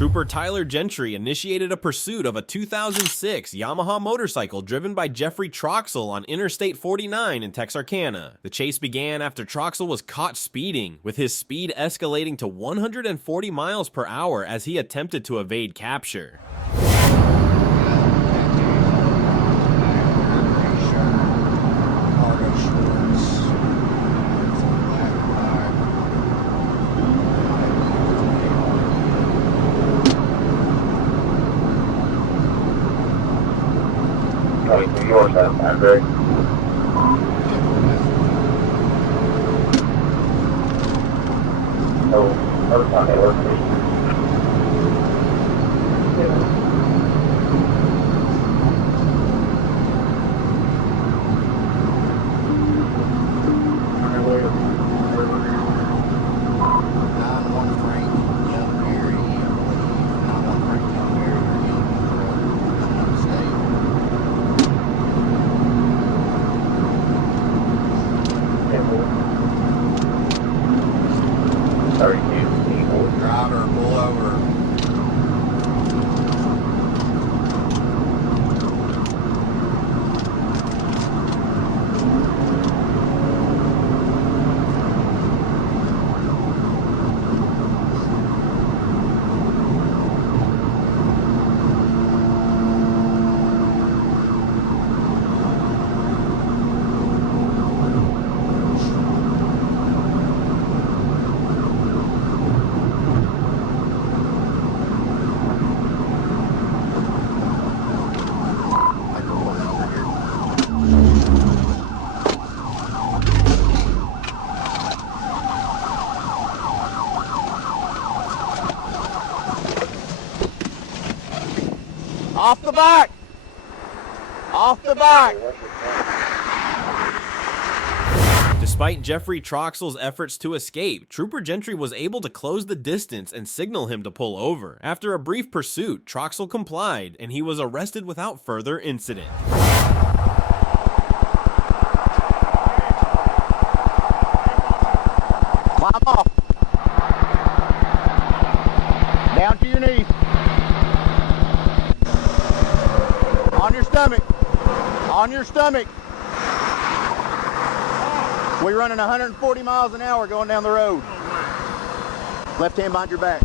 Trooper Tyler Gentry initiated a pursuit of a 2006 Yamaha motorcycle driven by Jeffrey Troxel on Interstate 49 in Texarkana. The chase began after Troxel was caught speeding, with his speed escalating to 140 miles per hour as he attempted to evade capture. Off the back! Off the back! Despite Jeffrey Troxel's efforts to escape, Trooper Gentry was able to close the distance and signal him to pull over. After a brief pursuit, Troxel complied, and he was arrested without further incident. Climb off. Down to your knees. On your stomach. On your stomach. We're running 140 miles an hour going down the road. Left hand behind your back.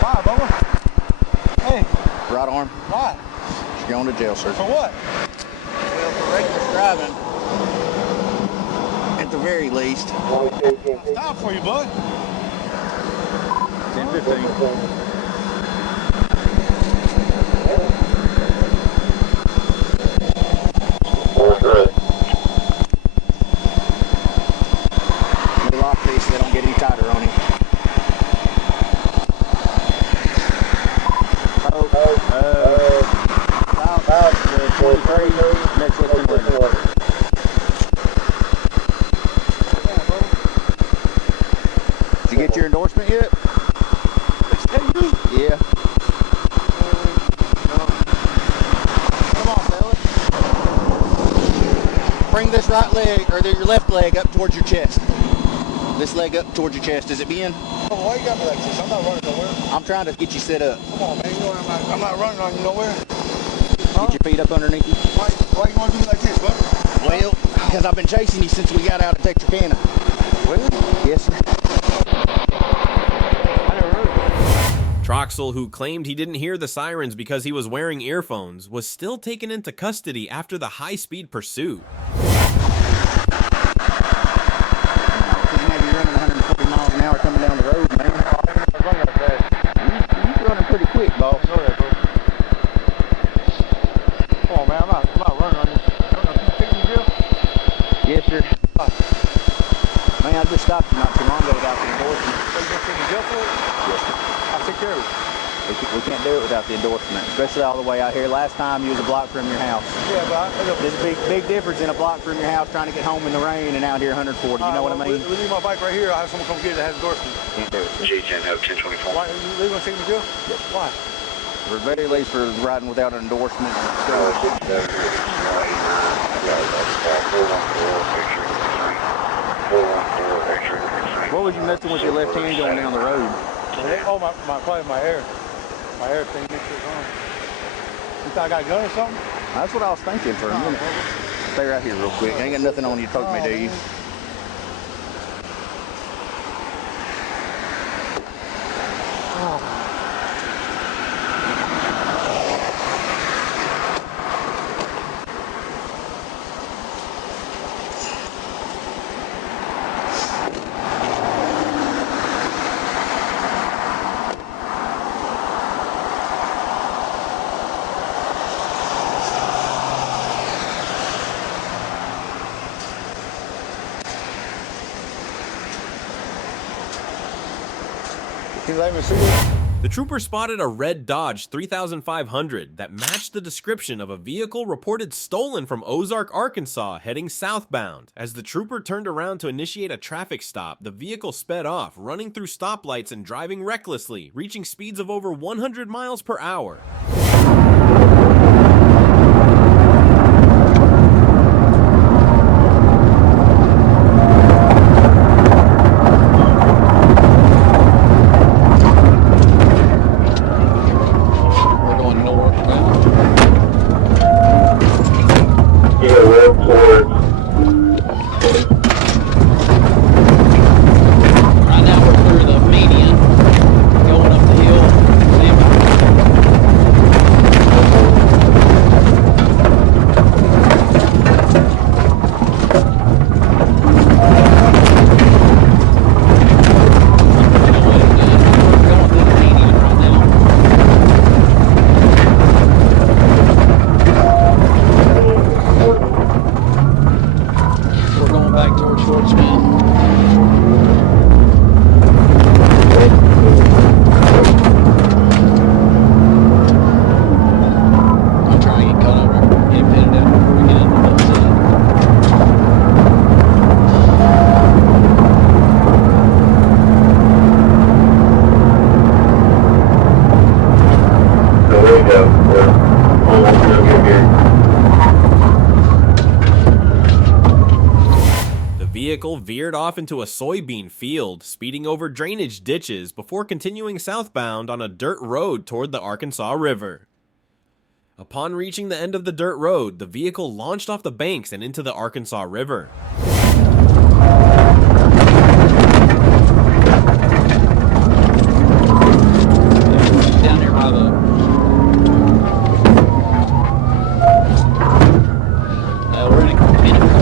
Why, Bubba? Hey. Right arm. Why? You're going to jail, sir. For what? Well, for reckless driving. At the very least. Stop for you, bud. 10-15. Lock these so they don't get any tighter on you. About 23, next left and left. Did you get your endorsement yet? Yeah. Come on, fella. Bring this right leg, or your left leg up towards your chest. This leg up towards your chest. Is it being? Oh, why you got me like this? I'm not running nowhere. I'm trying to get you set up. Come on, man. You know I'm not running on you nowhere. Huh? Get your feet up underneath you. Why you want to do me like this, bud? Well, because I've been chasing you since we got out of Texarkana. Really? Yes, sir. I never heard of it. Troxel, who claimed he didn't hear the sirens because he was wearing earphones, was still taken into custody after the high-speed pursuit. Coming down the road, man. I'm running like that. You're running pretty quick, boss. I know that, bro. Come on, man. I'm not running on you. You taking me to jail? Yes, sir. Man, I just stopped you not too long ago without the endorsement. So you gonna take me to jail for it? Yes, sir. I'll take care of it. We can't do it without the endorsement, especially all the way out here. Last time you was a block from your house. Yeah, but There's a big difference in a block from your house trying to get home in the rain and out here 140. You know what I mean? We leave my bike right here. I'll have someone come get it that has endorsement. Can't do it. J10 Hope 1024. Why? They gonna take me to jail? Yes. Why? For the very least, for riding without an endorsement. What was you messing with your left hand going down the road? Oh, probably my air thing makes it on. You thought I got a gun or something? That's what I was thinking for a minute. Stay right here real quick. Ain't got nothing on you to poke me, do you? Can you let me see it? The trooper spotted a red Dodge 3500 that matched the description of a vehicle reported stolen from Ozark, Arkansas, heading southbound. As the trooper turned around to initiate a traffic stop, the vehicle sped off, running through stoplights and driving recklessly, reaching speeds of over 100 miles per hour. The vehicle veered off into a soybean field, speeding over drainage ditches before continuing southbound on a dirt road toward the Arkansas River. Upon reaching the end of the dirt road, the vehicle launched off the banks and into the Arkansas River. Down here by the we're in a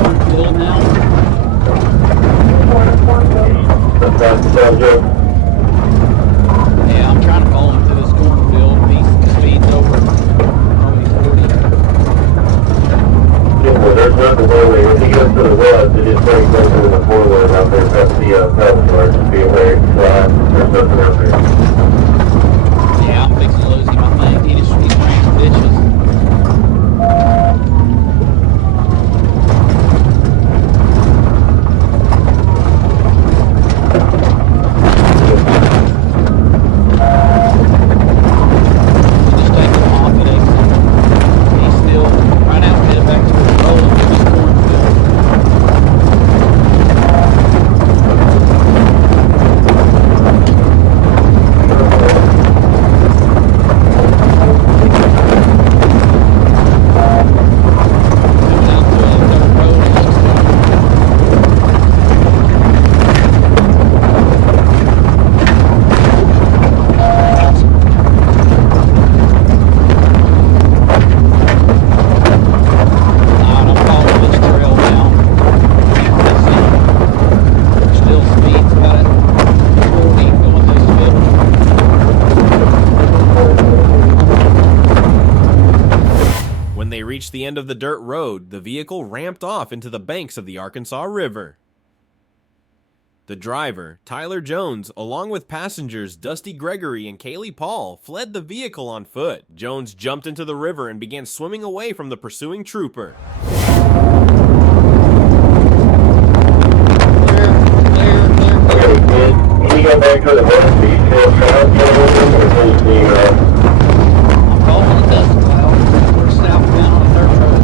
cornfield now. Yeah, I'm trying to follow him through this cornfield. He speeds over probably 40. Yeah, well, there's nothing wrong with it. If he goes to the west, it just brings up to the four-wheeler out there. That's the pedal car. Just be aware it's flat. There's nothing out there. Yeah, I'm fixing to lose him, I think. He's ran some ditches. Reached the end of the dirt road, the vehicle ramped off into the banks of the Arkansas River. The driver, Tyler Jones, along with passengers Dusty Gregory and Kaylee Paul, fled the vehicle on foot. Jones jumped into the river and began swimming away from the pursuing trooper. Can you go back to the west detail south? I'm following the dust cloud. We're southbound on a dirt road.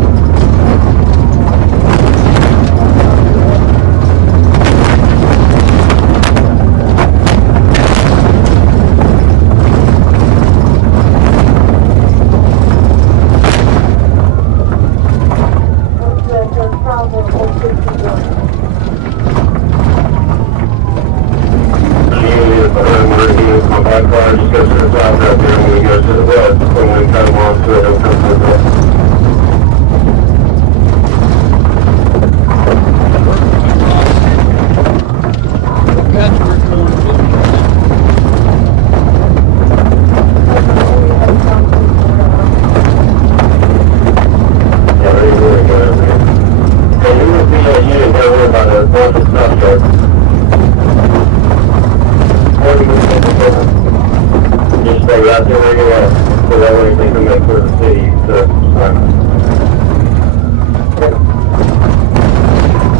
they're gonna, so that way they come back for the city, so,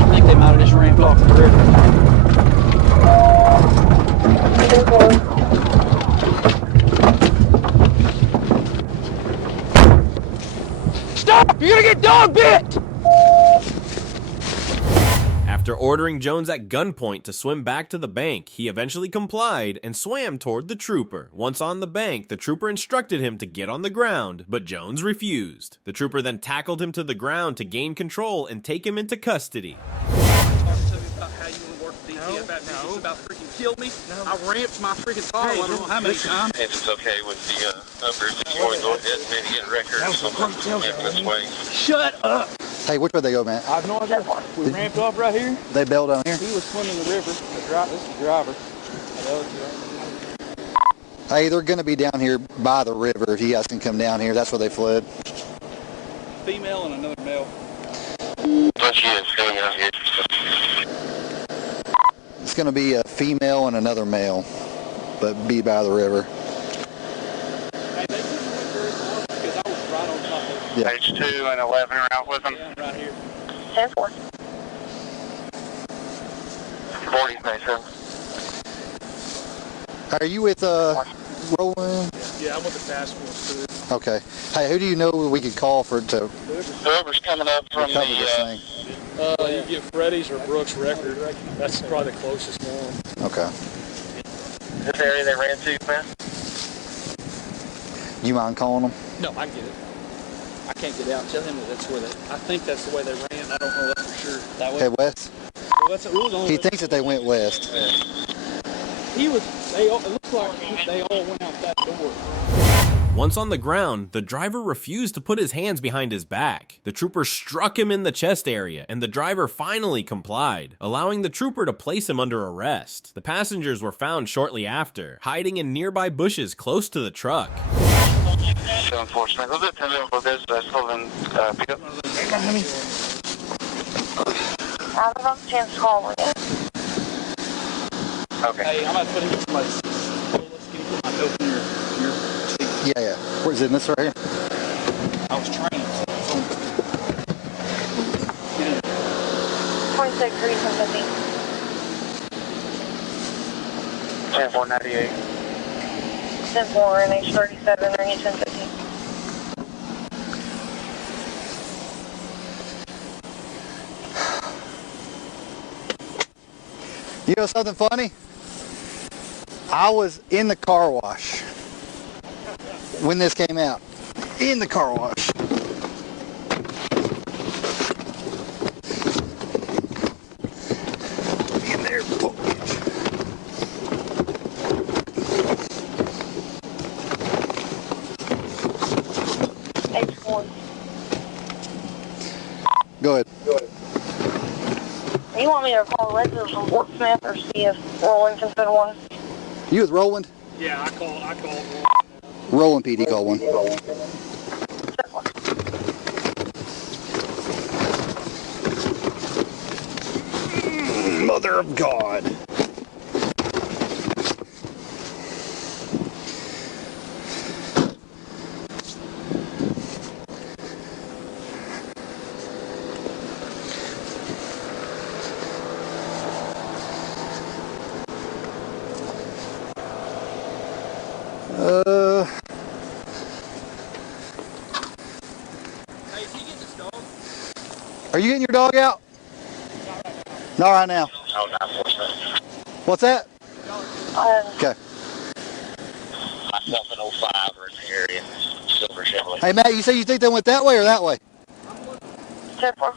I think they might have just ramped off the river. Stop! You're gonna get dog bit! After ordering Jones at gunpoint to swim back to the bank, he eventually complied and swam toward the trooper. Once on the bank, the trooper instructed him to get on the ground, but Jones refused. The trooper then tackled him to the ground to gain control and take him into custody. About freaking killed me. No. I ramped my freaking car. I don't know how many times. if it's okay with the numbers, if you want to go ahead and maybe get records or something this way. Shut up. Hey, which way they go, man? I have no idea. We ramped off right here. They bailed down here? He was swimming the river. This is the driver. Hey, they're going to be down here by the river. If you guys can come down here, that's where they fled. Female and another male. But she is coming out here. It's going to be a female and another male, but be by the river. Hey, they couldn't went very far because I was right on top of it. Yeah. Page 2 and 11 are out with them. Yeah, right here. 10-4. 40, Mason. Are you with Roland? Yeah, I'm with the task force too. Okay. Hey, who do you know we could call for to Whoever's coming up from cover this thing? You get Freddy's or Brooks' record. That's probably the closest one. Okay. this area they ran to, man? You mind calling them? No, I can get it. I can't get out. Tell him that that's where they. I think that's the way they ran. I don't know that for sure. That way. Hey, Wes? Well, that's it was only. He thinks that they went west. He was. They. It looks like they all went out that door. Once on the ground, the driver refused to put his hands behind his back. The trooper struck him in the chest area, and the driver finally complied, allowing the trooper to place him under arrest. The passengers were found shortly after, hiding in nearby bushes close to the truck. So unfortunately, was it 10 for this? Sullivan pickup? I don't have a chance to call again. Okay. Hey, I'm about to put him in somebody's seat. Can you put my note in your seat? Yeah. Where's it? In this right here? I was trained. So 26 reason 50. 10-498. 10-4 and H37 or H 1050. You know something funny? I was in the car wash when this came out. In the car wash. In there. H4. Go ahead. You want me to call residents from Fort Smith or see if Roland can send one? You with Roland? Yeah, I called. Roland PD called one. Mother of God. Hey, is he getting his dog? Are you getting your dog out? Not right now. Oh, 947. What's that? Uh, Okay. Myself and 05 are in the area. Silver Chevrolet. Hey, Matt, you say you think they went that way or that way? 10-4.